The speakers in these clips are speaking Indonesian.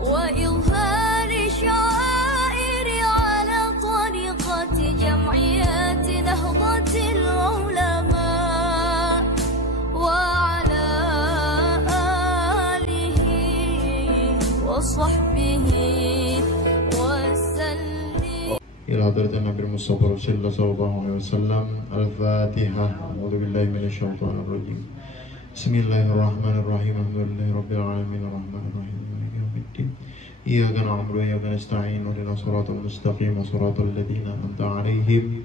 وإظهار شعائر على طريقة جمعيات نهضة العلماء وعلى آله وصحبه وسلم. إلى حضرة النبي المصطفى رسول الله صلى الله عليه وسلم. الفاتحة. أعوذ بالله من الشيطان الرجيم. بسم الله الرحمن الرحيم. الحمد لله رب العالمين الرحمن الرحيم مالك يوم الدين. إياك نعبد وإياك نستعين اهدنا الصراط المستقيم صراط الذين أنعمت عليهم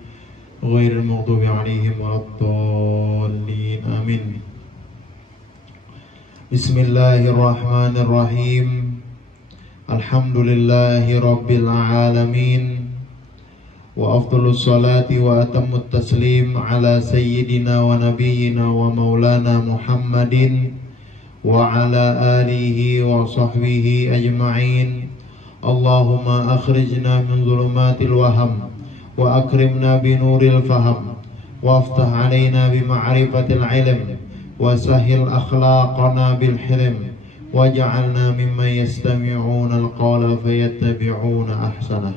غير المغضوب عليهم ولا الضالين آمين. بسم الله الرحمن الرحيم. الحمد لله رب العالمين وأفضل الصلاة وأتم التسليم على سيدنا ونبينا ومولانا محمد وعلى آله وصحبه أجمعين. اللهم أخرجنا من ظلمات الوهم وأكرمنا بنور الفهم وافتح علينا بمعرفة العلم وسهل أخلاقنا بالحلم واجعلنا ممن يستمعون القول فيتبعون أحسنه.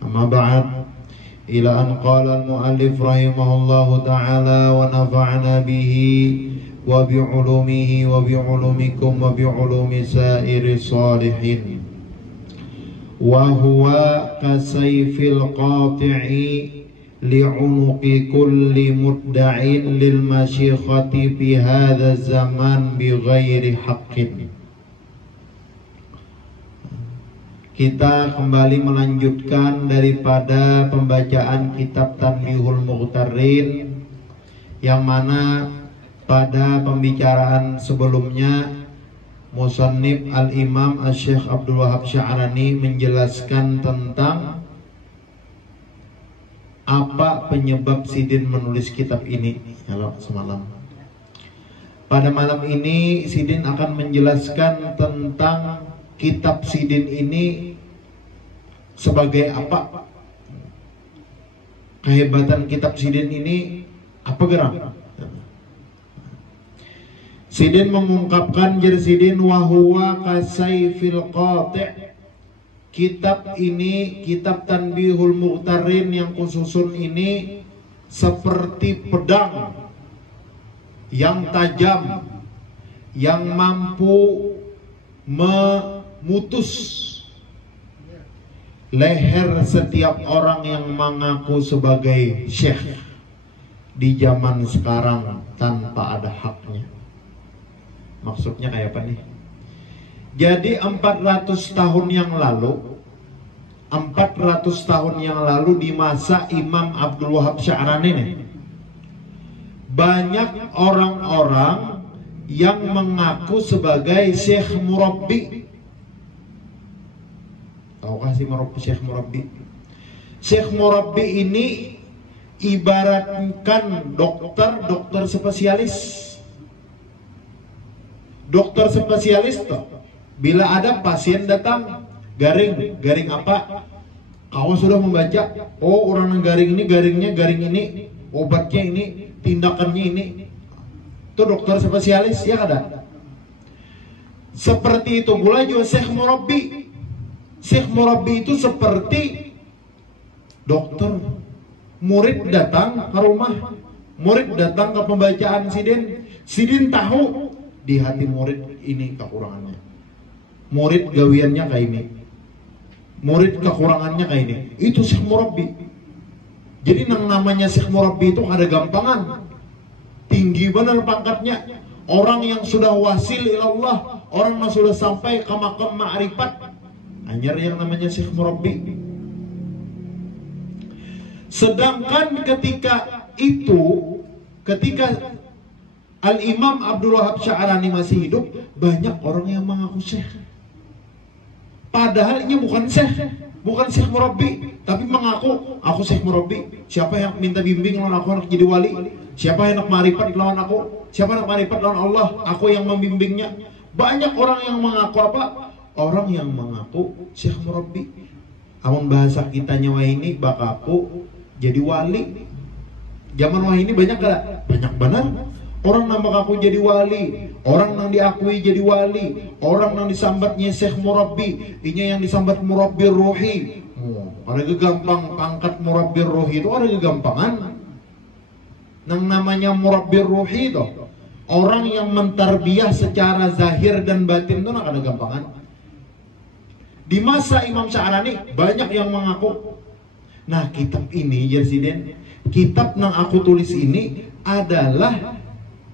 أما بعد، إلى أن قال المؤلف رحمه الله تعالى ونفعنا به وبعلومه وبعلومكم وبعلوم سائر الصالحين. وهو كسيف القاطع لعنق كل مدع للمشيخة في هذا الزمان بغير حق. Kita kembali melanjutkan daripada pembacaan kitab Tanbihul Mughtarrin, yang mana pada pembicaraan sebelumnya Musannif Al-Imam Asy-Syaikh Abdul Wahab Sya'rani menjelaskan tentang apa penyebab Sidin menulis kitab ini. Halo, semalam. Pada malam ini Sidin akan menjelaskan tentang kitab Sidin ini sebagai apa, kehebatan kitab Sidin ini apa gerak. Sidin mengungkapkan jar Sidin wahuwa kasayfil qati'. Kitab ini, kitab Tanbihul Mughtarrin yang khususun ini seperti pedang yang tajam yang mampu memutus leher setiap orang yang mengaku sebagai syekh di zaman sekarang tanpa ada haknya. Maksudnya kayak apa nih? Jadi 400 tahun yang lalu di masa Imam Abdul Wahab Sya'rani nih, banyak orang-orang yang mengaku sebagai syekh murabbi. Tahukah sih syekh murabbi? Syekh murabbi ini ibaratkan dokter spesialis. Dokter spesialis tuh, bila ada pasien datang garing apa? Kau sudah membaca, oh orang garing ini, garingnya garing ini, obatnya ini, tindakannya ini. Itu dokter spesialis, ya ada. Seperti itu pula juga syekh murabbi. Syekh murabbi itu seperti dokter. Murid datang ke rumah, murid datang ke pembacaan Sidin. Sidin tahu di hati murid ini kekurangannya. Murid gawiannya kayak ini, murid kekurangannya kayak ini. Itu syekh murabbi. Jadi namanya syekh murabbi itu ada gampangan. Tinggi benar pangkatnya. Orang yang sudah wasil ilallah, orang yang sudah sampai ke makam ma'rifat, hanya yang namanya syekh murabbi. Sedangkan ketika Al-Imam Abdul Wahab Sya'rani masih hidup, banyak orang yang mengaku syekh. Padahal ini bukan syekh murabbi, tapi mengaku aku syekh murabbi. Siapa yang minta bimbing lawan aku anak jadi wali? Siapa yang nak ma'rifat lawan aku? Siapa nak ma'rifat lawan Allah? Aku yang membimbingnya. Banyak orang yang mengaku apa? Orang yang mengaku syekh murabbi. Amun bahasa kita nyawa ini bakaku jadi wali. Zaman wah ini banyak gak? Banyak benar. Orang yang mengaku jadi wali, orang yang diakui jadi wali, orang yang disambatnya Syekh Murabbi, inya yang disambat Murabbi Ruhi. Ada gampang pangkat Murabbi Ruhi itu ada kegampangan. Yang namanya Murabbi Ruhi itu orang yang mentarbiyah secara zahir dan batin itu ada gampangan. Di masa Imam Sya'rani banyak yang mengaku. Nah, kitab ini Yersiden, kitab yang aku tulis ini adalah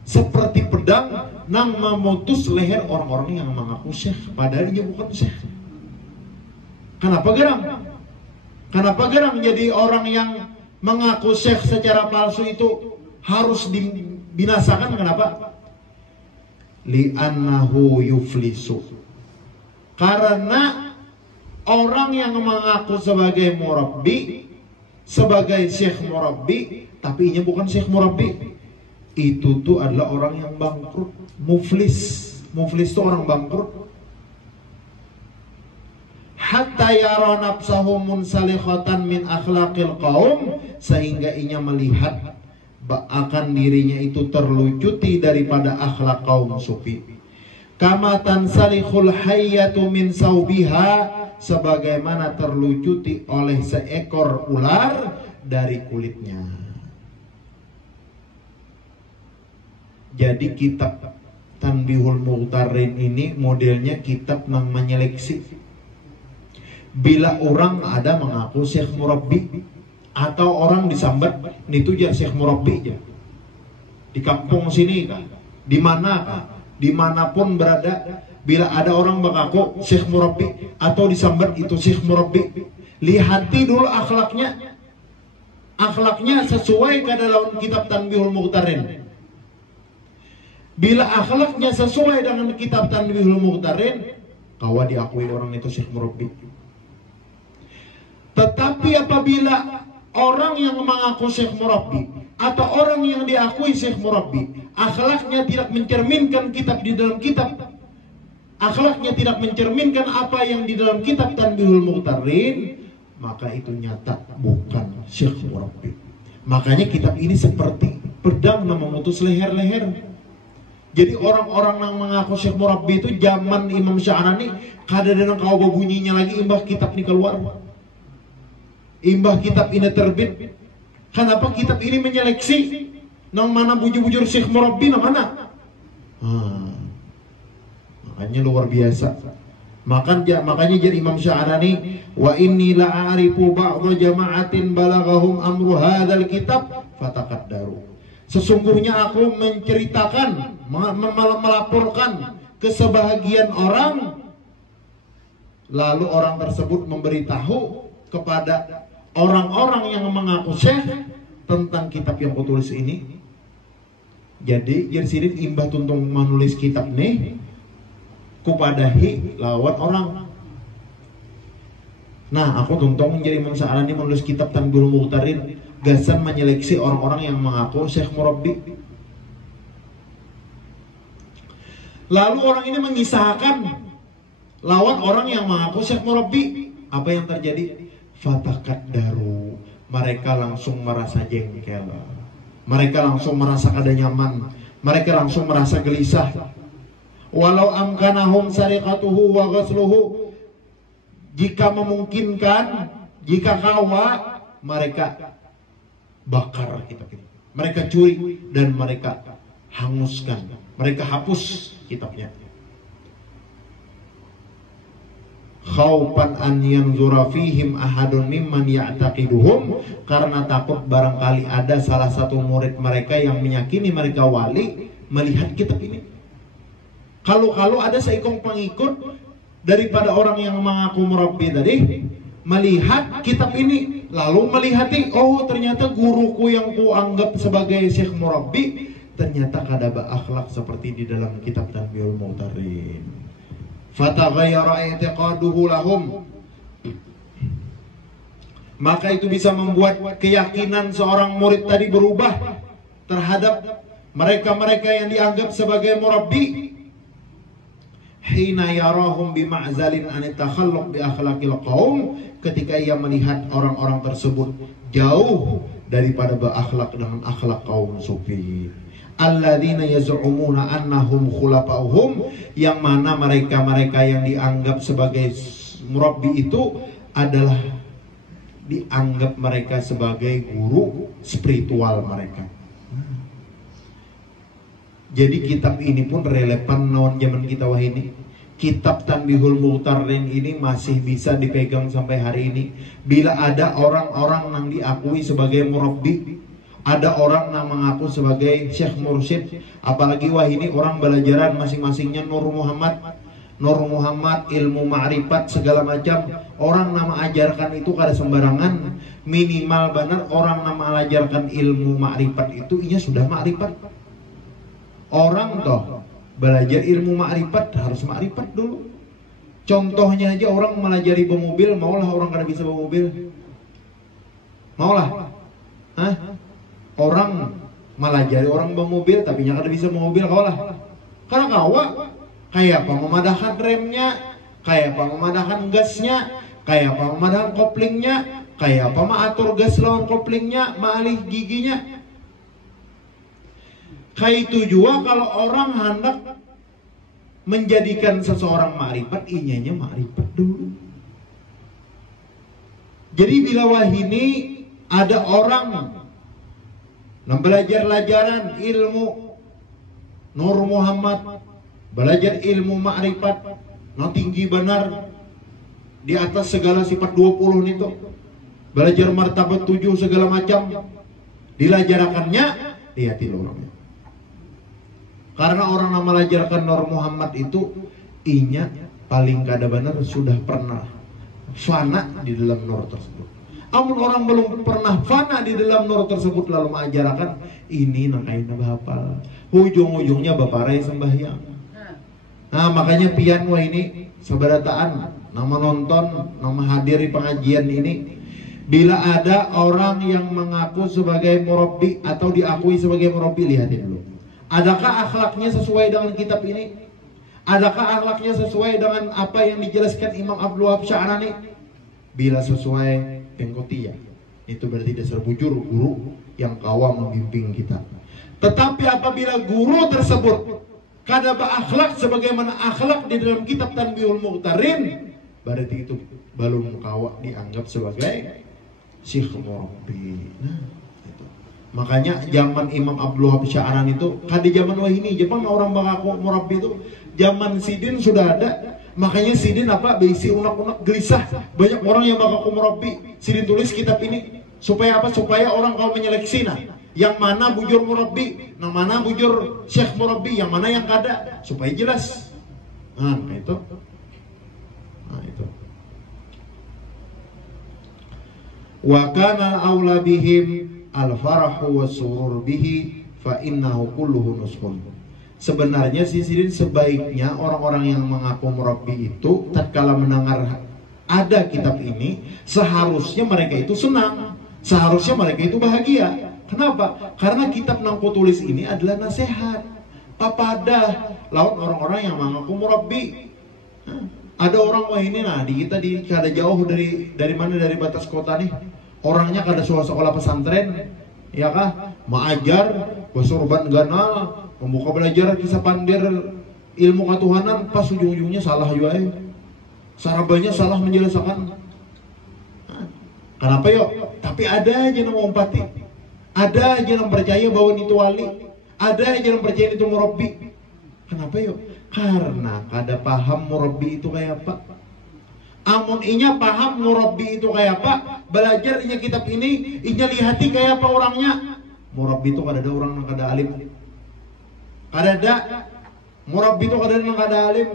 seperti pedang nang memutus leher orang-orang yang mengaku syekh, padahal dia bukan syekh. Kenapa geram? Kenapa geram jadi orang yang mengaku syekh secara palsu itu harus dibinasakan? Kenapa? Li'annahu yuflisu. Karena orang yang mengaku sebagai murabbi, sebagai syekh murabbi, tapi ini bukan syekh murabbi, itu tuh adalah orang yang bangkrut, muflis. Muflis itu orang bangkrut. Hatta yara nafsahu munsalikhatan min akhlaqil qaum, sehingga inya melihat akan dirinya itu terlucuti daripada akhlak kaum sufi. Kama tansalikhul hayyatu min saubiha, sebagaimana terlucuti oleh seekor ular dari kulitnya. Jadi kitab Tanbihul Mughtarin ini modelnya kitab yang menyeleksi. Bila orang ada mengaku Syekh Murabbi atau orang disambat itu jadi Syekh Murabbi aja. Di kampung sini kah, di mana kah, dimanapun berada, bila ada orang mengaku Syekh Murabbi atau disambat itu Syekh Murabbi, lihati dulu akhlaknya. Akhlaknya sesuai ke dalam kitab Tanbihul Mughtarin. Bila akhlaknya sesuai dengan kitab Tanbihul Mughtarin, kawa diakui orang itu Syekh Murabbi. Tetapi apabila orang yang mengaku Syekh Murabbi atau orang yang diakui Syekh Murabbi, akhlaknya tidak mencerminkan kitab di dalam kitab, akhlaknya tidak mencerminkan apa yang di dalam kitab Tanbihul Mughtarin, maka itu nyata bukan Syekh Murabbi. Makanya kitab ini seperti pedang yang memutus leher-leher. Jadi orang-orang yang mengaku Syekh Murabbi itu zaman Imam Sya'rani kadang-kadang kau bunyinya lagi imbah kitab ini keluar, imbah kitab ini terbit. Kenapa kitab ini menyeleksi nang mana bujur-bujur Syekh Murabbi nang mana? Makanya luar biasa. Makanya jadi Imam Sya'rani, wa inni la'arifu ba'dha jama'atin balaghahum amru hadzal kitab fataqaddaru. Sesungguhnya aku menceritakan, melaporkan ke sebahagian orang, lalu orang tersebut memberitahu kepada orang-orang yang mengaku syekh tentang kitab yang kutulis ini. Jadi Yersidin imbah tuntung menulis kitab nih kupadahi lawan orang. Nah, aku tuntung menjadi Imam Sya'rani menulis kitab Tanbihul Mughtarin, gasan menyeleksi orang-orang yang mengaku Syekh Murabbi. Lalu orang ini mengisahkan lawan orang yang mengaku Syekh Murabbi. Apa yang terjadi? Fataqaddaru. Mereka langsung merasa jengkel. Mereka langsung merasa kada nyaman. Mereka langsung merasa gelisah. Walau amkanahum sariqatuhu wa ghasluhu, jika memungkinkan, jika kawa, mereka bakar kitab ini. Mereka curi dan mereka hanguskan. Mereka hapus kitabnya. Khaufan an yanzura fihim ahadun mimman ya'taqiduhum, karena takut barangkali ada salah satu murid mereka yang meyakini mereka wali melihat kitab ini. Kalau ada seikong pengikut daripada orang yang mengaku Murabbi tadi melihat kitab ini, lalu melihati, oh ternyata guruku yang kuanggap sebagai Syekh Murabbi ternyata kada berakhlak seperti di dalam kitab Tanbihul Mughtarin. Fataghayyara i'tiqaduhu lahum, maka itu bisa membuat keyakinan seorang murid tadi berubah terhadap mereka-mereka yang dianggap sebagai murabbi. Hina yarahum bima'zalin an takhalluq bi akhlaqil qaum, ketika ia melihat orang-orang tersebut jauh daripada berakhlak dengan akhlak kaum sufi. alladzina yaz'umuna annahum khulafa'uhum, yang mana mereka-mereka yang dianggap sebagai murabbi itu adalah dianggap mereka sebagai guru spiritual mereka. Jadi kitab ini pun relevan naon zaman kita wah ini. Kitab Tanbihul Mughtarin ini masih bisa dipegang sampai hari ini. Bila ada orang-orang yang diakui sebagai murabbi, ada orang yang mengaku sebagai syekh mursyid, apalagi wah ini orang belajaran masing-masingnya Nur Muhammad, ilmu ma'rifat segala macam. Orang nama ajarkan itu kada sembarangan. Minimal benar orang nama ajarkan ilmu ma'rifat itu inya sudah ma'rifat. Orang toh belajar ilmu ma'rifat harus ma'rifat dulu. Contohnya aja orang melajari bermobil, maulah orang kada bisa bermobil? Maulah? Hah? Orang melajari orang bermobil tapi nya kada bisa bermobil, kaulah? Karena kawa kayak apa memadahkan remnya, kayak apa memadahkan gasnya, kayak apa memadahkan koplingnya, kayak apa mengatur gas lawan koplingnya, maalih giginya. Kayak itu juga kalau orang hendak menjadikan seseorang ma'rifat, inyanya ma'rifat dulu. Jadi bila wahini ada orang yang belajar ilmu Nur Muhammad, belajar ilmu ma'rifat, yang tinggi benar di atas segala sifat 20 itu, belajar martabat 7 segala macam, dilajarakannya, lihatin orangnya. Karena orang yang melajarkan Nur Muhammad itu inya paling kada benar sudah pernah fana di dalam nur tersebut. Amun orang belum pernah fana di dalam nur tersebut lalu mengajarkan ini nakaina bahapal, ujung-ujungnya baparai sembahyang. Nah makanya pian wah ini sabarataan nama nonton, nama hadiri pengajian ini, bila ada orang yang mengaku sebagai murabbi atau diakui sebagai murabbi, lihatin dulu. Adakah akhlaknya sesuai dengan kitab ini? Adakah akhlaknya sesuai dengan apa yang dijelaskan Imam Abdul Wahab Sya'rani? Bila sesuai pengkotia, itu berarti dasar bujur guru yang kawa membimbing kita. Tetapi apabila guru tersebut kada berakhlak sebagaimana akhlak di dalam kitab Tanbihul Mughtarin, berarti itu belum kawa dianggap sebagai syekh murabbi. Nah, makanya zaman Imam Abdul Wahab Sya'rani itu kadi zaman wah ini Jepang orang mengaku murabbi itu zaman Sidin sudah ada. Makanya Sidin apa berisi unak-unak gelisah, banyak orang yang mengaku murabbi. Sidin tulis kitab ini supaya apa? Supaya orang kau menyeleksi nah, yang mana bujur murabbi, yang mana bujur syekh murabbi, yang mana yang kada, supaya jelas. Nah itu. Nah itu. Wa kana aula bihim al-farahu was-surur bihi fa innahu kulluhu nushun. Sebenarnya Sidin sebaiknya orang-orang yang mengaku murabbi itu tatkala mendengar ada kitab ini, seharusnya mereka itu senang, seharusnya mereka itu bahagia. Kenapa? Karena kitab yang ku tulis ini adalah nasihat papadah lawan orang-orang yang mengaku murabbi. Ada orang wah ini nah di kita di kada jauh dari mana, dari batas kota nih. Orangnya kada sekolah pesantren, ya kah? Mengajar, bersorban ganal, membuka belajar kisah pandir ilmu ketuhanan, pas ujung-ujungnya salah juga sarabanya salah menjelaskan. Kenapa yuk? Tapi ada aja yang mengumpati, ada aja yang percaya bahwa itu wali, ada aja yang percaya itu murabbi. Kenapa yuk? Karena kada paham murabbi itu kayak apa. Amun inya paham murabbi itu kayak apa, belajar inya kitab ini, inya lihati kayak apa orangnya. Murabbi itu kada ada orang yang kada alim. Kada ada. Murabbi itu kada ada yang kada alim.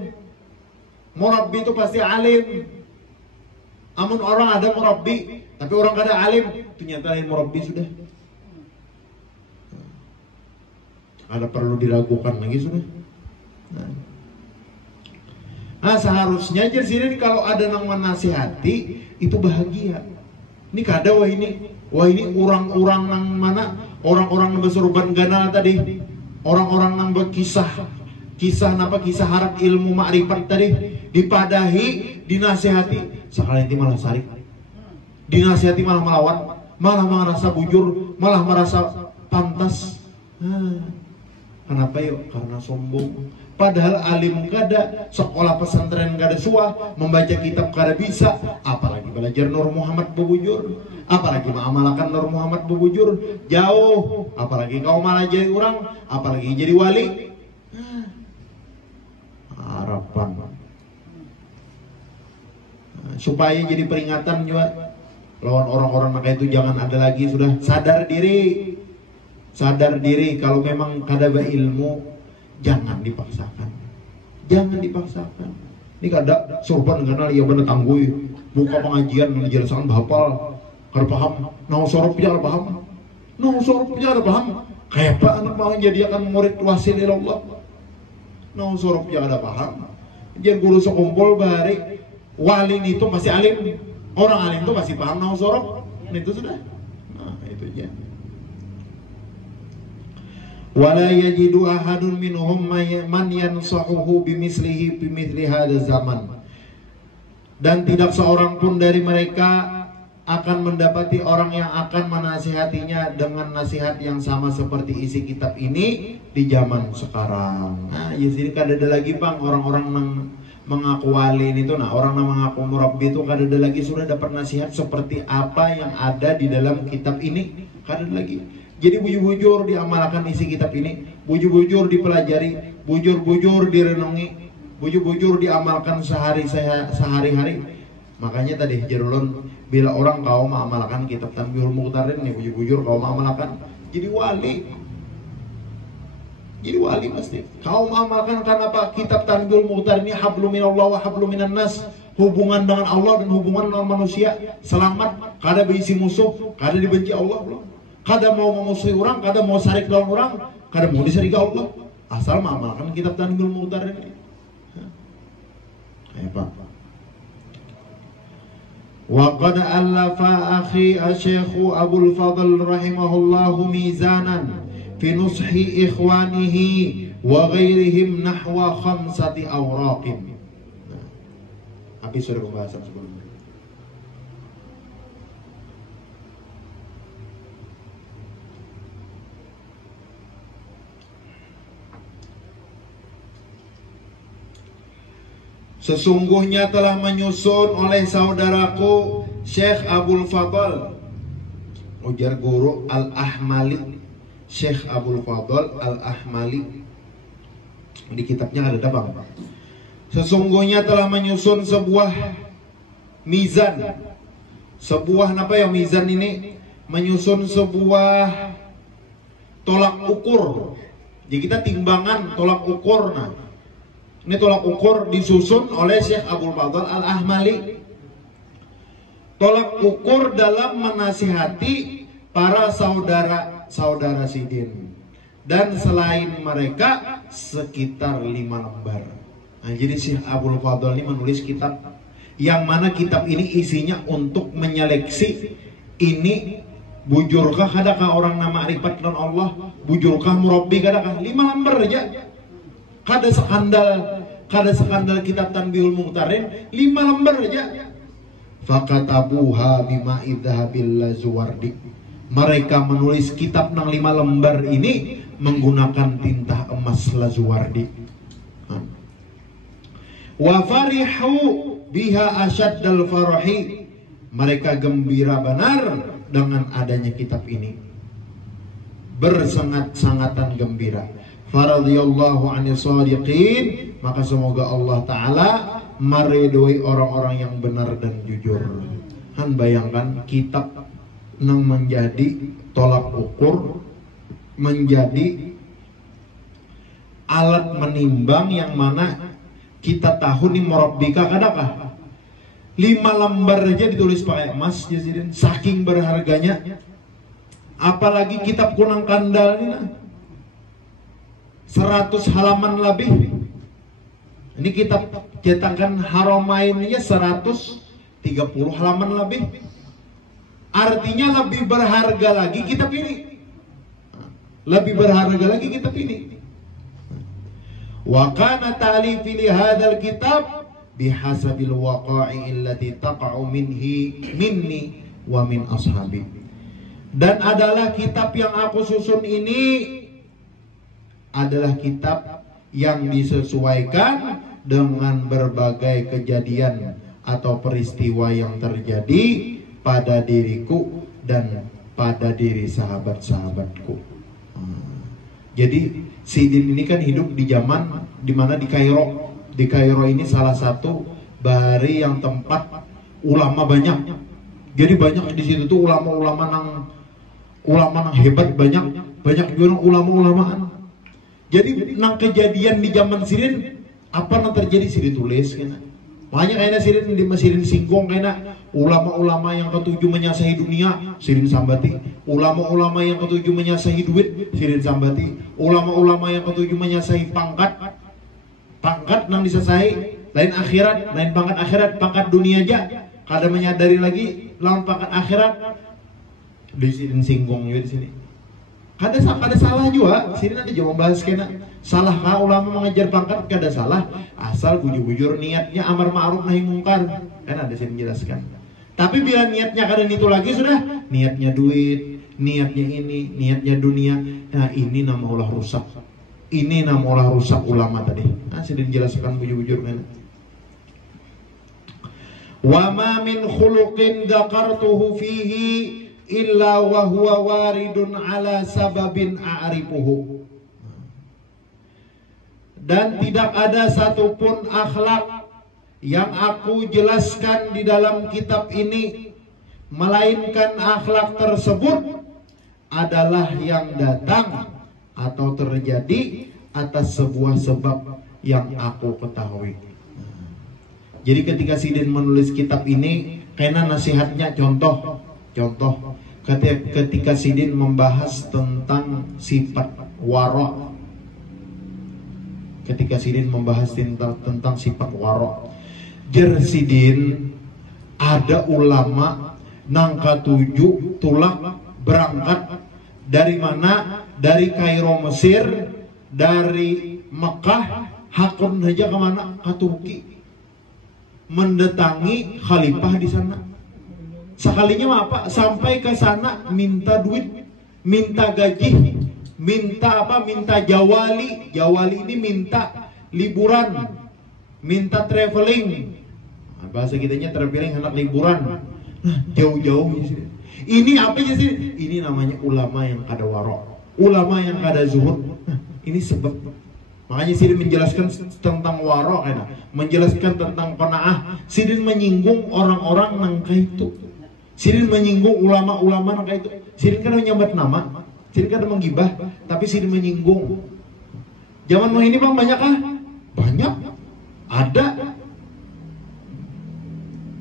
Murabbi itu pasti alim. Amun orang ada murabbi, tapi orang kada alim, itu nyata lain murabbi sudah. Ada perlu diragukan lagi sudah. Nah seharusnya aja sini kalau ada yang menasihati itu bahagia. Ini kada wah ini orang-orang yang mana, orang-orang yang bersorban ganal tadi, orang-orang yang berkisah harap ilmu ma'rifat tadi, dipadahi, dinasihati, sekali itu malah sarik, dinasihati malah melawan, malah merasa bujur, malah merasa pantas. Kenapa yuk? Karena sombong. Padahal alim kada, sekolah pesantren kada suah, membaca kitab kada bisa, apalagi belajar Nur Muhammad bebujur, apalagi mengamalkan Nur Muhammad bebujur, jauh, apalagi kau malah jadi orang, apalagi jadi wali. Harapan supaya jadi peringatan juga lawan orang-orang maka itu jangan ada lagi, sudah sadar diri kalau memang kada ilmu. Jangan dipaksakan. Ini kada sorban kenal ya bener tanggui. Buka pengajian menjelaskan bahapal. Kada paham. Nah sorop ya kada paham. Kayak apa anak mau jadikan murid wasil Allah. Nah sorop ya kada paham. Jangan guru sekumpul bahari wali itu masih alim. Orang alim itu masih paham nah sorop. Itu sudah. Nah itu aja. Wala yajidu ahadun minhum man yansahuhu bimithli hadzal zaman. Dan tidak seorang pun dari mereka akan mendapati orang yang akan menasihatinya dengan nasihat yang sama seperti isi kitab ini di zaman sekarang. Nah, ya sini kada ada lagi bang orang-orang mengaku wali itu, nah orang yang mengaku murabbi itu kada ada lagi sudah dapat nasihat seperti apa yang ada di dalam kitab ini, kada ada lagi. Jadi bujur-bujur diamalkan isi kitab ini, bujur-bujur dipelajari, bujur-bujur direnungi, bujur-bujur diamalkan sehari-hari. Makanya tadi Jarulun bila orang kau mengamalkan kitab Tanbihul Muqtarin nih, bujur-bujur kau mengamalkan jadi wali. Jadi wali pasti. Kau mengamalkan karena apa? Kitab Tanbihul Muqtarin ini hablum minallah wa hablum minan nas. Hubungan dengan Allah dan hubungan dengan manusia selamat, kada berisi musuh, kada dibenci Allah belum. Kada mau memusuhi orang, kada mau sarik lawan orang, kada mau disariki Allah. Asal mengamalkan kitab Tanbihul Muqtarin ini. Ayo Pak. Wa qad allafa akhi Asy-Syaikh Abdul Fadl rahimahullahu mizanan fi nushi ikhwanihi wa ghairihim nahwa 5 awraqin. Habis sudah pembahasan sebelumnya. Sesungguhnya telah menyusun oleh saudaraku Syekh Abdul Fadl, ujar guru Al-Ahmali, Syekh Abdul Fadl Al-Ahmali. Di kitabnya ada bang. Sesungguhnya telah menyusun sebuah mizan. Sebuah apa ya mizan ini? Menyusun sebuah tolak ukur. Jadi kita timbangan tolak ukur. Nah, ini tolak ukur disusun oleh Syekh Abdul Fadl Al-Ahmali. Tolak ukur dalam menasihati para saudara-saudara sidin. Dan selain mereka sekitar 5 lembar. Nah, jadi Syekh Abdul Fadl ini menulis kitab yang mana kitab ini isinya untuk menyeleksi ini bujurkah kadakah orang nama ma'rifat dan Allah, bujurkah murabbi kadakah 5 lembar aja. Kada skandal kitab Tanbihul Muqtarin 5 lembar aja. Fakatabuha bima idhabil lazuwardi. Mereka menulis kitab nang 5 lembar ini menggunakan tinta emas lazuwardi. Wa farihu biha asyaddal farahi. Mereka gembira benar dengan adanya kitab ini. Bersangat-sangatan gembira. Faradhiyallahu 'anil shadiqin, maka semoga Allah Ta'ala meridhoi orang-orang yang benar dan jujur. Han bayangkan kitab nang menjadi tolak ukur, menjadi alat menimbang yang mana kita tahu nih murabbika kadakah 5 lembar aja ditulis pakai emas jadiin saking berharganya. Apalagi kitab kunang kandal ini nah. 100 halaman lebih. Ini kitab cetakan Haramainnya 130 halaman lebih. Artinya lebih berharga lagi kitab ini. Lebih berharga lagi kitab ini. Wa kana ta'lifi li hadzal kitab bihasabil waqa'i allati taqa'u minni wa min ashabi. Dan adalah kitab yang aku susun ini adalah kitab yang disesuaikan dengan berbagai kejadian atau peristiwa yang terjadi pada diriku dan pada diri sahabat-sahabatku. Jadi Sidin ini kan hidup di zaman dimana di Kairo. Di Kairo ini salah satu bahari yang tempat ulama banyak. Jadi banyak di situ tuh ulama nang hebat, banyak juga ulama-ulamaan. Jadi nang kejadian di zaman Sidin apa yang terjadi Sidin tulis kena. Makanya kayaknya Sidin singgung kayaknya ulama-ulama yang ketujuh menyasahi dunia, Sidin sambati. Ulama-ulama yang ketujuh menyasahi duit, Sidin sambati. Ulama-ulama yang ketujuh menyasahi pangkat nang disasahi, lain akhirat, lain pangkat akhirat, pangkat dunia aja. Kada menyadari lagi lawan pangkat akhirat. Di Sidin singgung juga di sini. Kada salah juga, Sidin nanti juga membahas kena. Salahkah ulama mengejar pangkat? Kada salah, asal bujur-bujur niatnya amar ma'ruf nahi mungkar. Kan ada sini menjelaskan. Tapi bila niatnya kada itu lagi sudah, niatnya duit, niatnya ini, niatnya dunia. Nah, ini nama ulah rusak. Ini nama ulah rusak ulama tadi. Nah, sudah dijelaskan bujur-bujur kan. Wa ma min khuluqin dzakartuhu fihi illa wa huwa waridun ala sababin a'rifuhu. Dan tidak ada satupun akhlak yang aku jelaskan di dalam kitab ini, melainkan akhlak tersebut adalah yang datang atau terjadi atas sebuah sebab yang aku ketahui. Jadi ketika Sidin menulis kitab ini, karena nasihatnya contoh ketika Sidin membahas tentang sifat wara'. Ketika Sidin membahas tentang sifat wara', jer Sidin ada ulama nangka 7 tulak berangkat dari mana? Dari Kairo Mesir, dari Mekah, hakun saja kemana? Ke Turki, mendatangi khalifah di sana. Sekalinya apa? Sampai ke sana minta duit, minta gaji, minta apa? Minta jawali. Jawali ini minta liburan, minta traveling. Nah, bahasa kitanya traveling anak liburan. Nah, jauh-jauh sih. Ini apa sih? Ini namanya ulama yang kada wara', ulama yang kada zuhud. Nah, ini sebab. Makanya Sidin menjelaskan tentang wara', menjelaskan tentang qanaah. Sidin menyinggung orang-orang nangka itu. Sidin menyinggung ulama-ulama nangka itu. Sidin kan menyambat nama. Sidin kan menggibah, tapi Sidin menyinggung. Zaman ini bang banyak kah? Banyak. Ada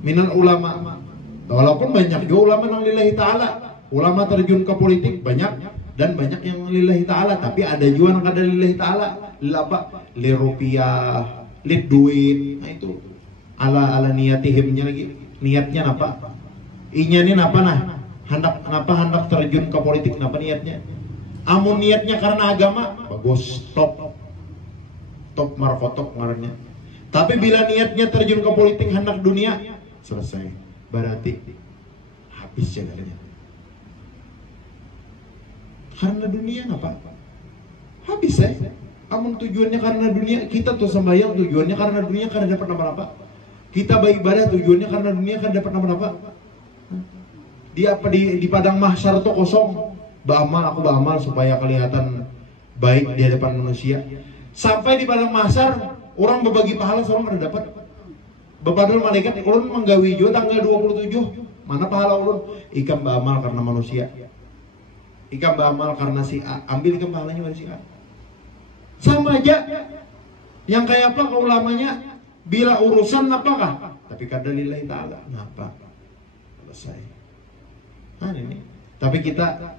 minal ulama. Walaupun banyak juga ulama yang lillahi ta'ala. Ulama terjun ke politik banyak. Dan banyak yang lillahi ta'ala. Tapi ada juga yang kada lillahi ta'ala. Lapa, li rupiah, li duit. Nah itu ala niatihimnya lagi. Niatnya apa? Inyanin apa nah? Hendak terjun ke politik, kenapa niatnya? Amun niatnya karena agama, bagus, top markotok ngarannya. Tapi bila niatnya terjun ke politik hendak dunia, selesai, berarti habis jalannya. Karena dunia apa? Habis Amun tujuannya karena dunia, kita tuh sembahyang tujuannya karena dunia, karena dapat apa-apa. Kita beribadah tujuannya karena dunia, karena dapat apa-apa. Di padang mahsyar tuh kosong. Beramal, aku beramal supaya kelihatan baik di hadapan manusia. Sampai di padang mahsyar, orang berbagi pahala seorang kada dapat. Bepadul malaikat, ulun menggawi juga tanggal 27. Mana pahala ulun? Ikam beramal karena manusia. Ikam beramal karena si A. Ambil ikam pahalanya dari si A. Sama aja. Yang kayak apa ke ulamanya? Bila urusan apakah? Tapi kada lillahi ta'ala. Kenapa? Selesai. Nah ini. Tapi kita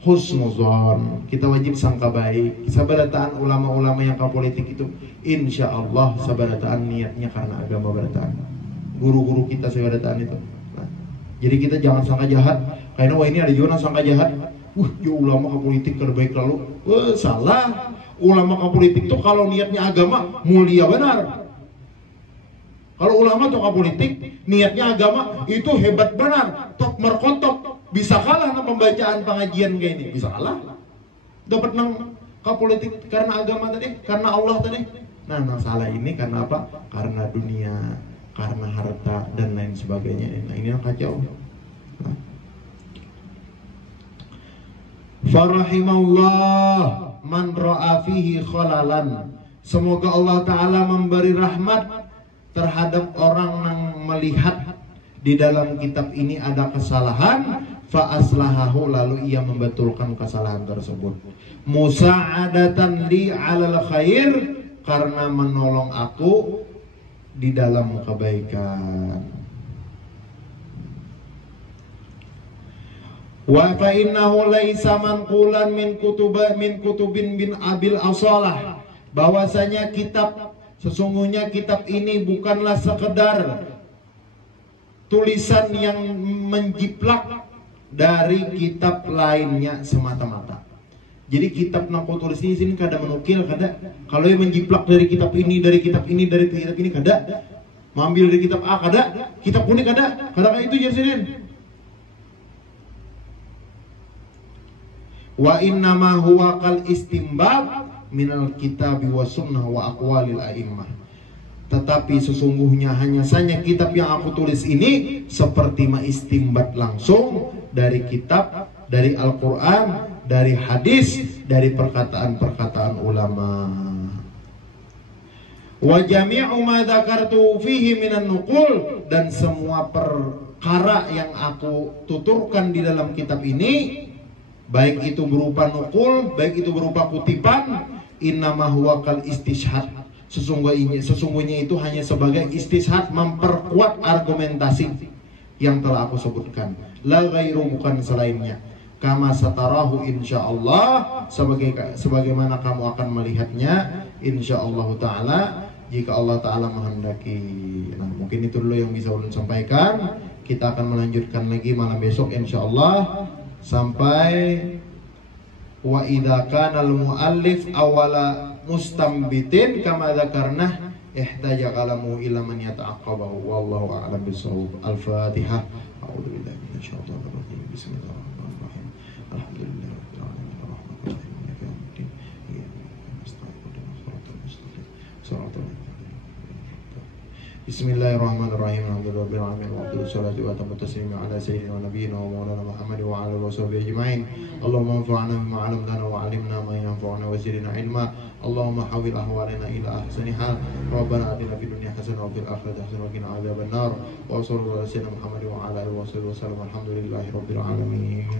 husnuzon, kita wajib sangka baik. Sabarataan ulama-ulama yang ke politik itu, insya Allah sabarataan niatnya karena agama barataan. Guru-guru kita sabarataan itu. Nah, jadi kita jangan sangka jahat. Karena wah ini ada juga sangka jahat. Ya ulama ke politik kada baik lalu. Salah. Ulama ke politik itu kalau niatnya agama mulia benar. Kalau ulama tuh ke politik niatnya agama itu hebat benar. Tok merkotok. Bisa kalah dengan pembacaan pengajian kayak ini, bisa kalah. Dapat nang Kau politik karena agama tadi, karena Allah tadi. Nah, masalah ini karena apa? Karena dunia, karena harta dan lain sebagainya. Nah, ini yang kacau. Nah. Farahimallah man ra'a fihi khalalan. Semoga Allah Ta'ala memberi rahmat terhadap orang yang melihat di dalam kitab ini ada kesalahan, fa aslahahu, lalu ia membetulkan kesalahan tersebut. Musa'adatan li 'alal khair, karena menolong aku di dalam kebaikan. Wa fa innahu laisa manqulan min kutubin bin abil asalah, bahwasanya sesungguhnya kitab ini bukanlah sekedar tulisan yang menjiplak dari kitab lainnya semata-mata. Jadi kitab yang aku tulis di sini kada menukil, kada. Kalau yang menjiplak dari kitab ini, dari kitab ini, dari kitab ini, kada. Mengambil dari kitab A, kada. Kitab kuning, kada. Kada kayak itu jadi. Wa innama huwa kal istimbab minal kitabi wa sunnah wa aqwalil a'immah. Tetapi sesungguhnya hanya saja kitab yang aku tulis ini seperti mengistimbat langsung dari kitab, dari Al-Quran, dari hadis, dari perkataan-perkataan ulama. Wa jami'u ma dzakartu fihi minan nuqul, dan semua perkara yang aku tuturkan di dalam kitab ini, baik itu berupa nukul, baik itu berupa kutipan, innama huwa kal istishhad. Sesungguhnya itu hanya sebagai istishhad, memperkuat argumentasi yang telah aku sebutkan. La ghairu, bukan selainnya. Kama satarahu insyaallah, sebagaimana kamu akan melihatnya insyaallah taala, jika Allah taala menghendaki. Nah, mungkin itu dulu yang bisa ulun sampaikan. Kita akan melanjutkan lagi malam besok insyaallah sampai wa idza kana al muallif awala mustambitin kama dzakarna ihtaja kalamu ila man yata'aqqabahu wallahu a'lam bissawab. Al-Fatihah. A'udzu billahi minasyaitonir rajim. Bismillahirrahmanirrahim. Alhamdulillahirabbil alamin arrahmanir rahim maliki yaumiddin. Iyyaka nasta'inu wa ihdinas siratal mustaqim. Bismillahirrahmanirrahim. Alhamdulillahirabbil alamin wassalatu wassalamu ala sayyidina wa nabiyyina wa maulana Muhammad wa ala alihi washabihi ajmain. Allahumma anfa'na bima 'allamtana wa 'allimna ma yanfa'una wa zidna ilma. Allahumma hawil ahwalana ila ahsani hal. Rabbana atina fid dunya hasanah wa fil akhirati hasanah wa qina adzaban nar. Wa sallallahu ala sayyidina Muhammad wa ala alihi wasallam. Alhamdulillahi rabbil alamin.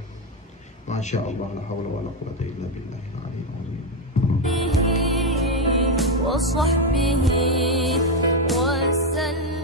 Masyaallah, la haula wala quwwata illa billahil aliyyil azim. وصحبه وسلم.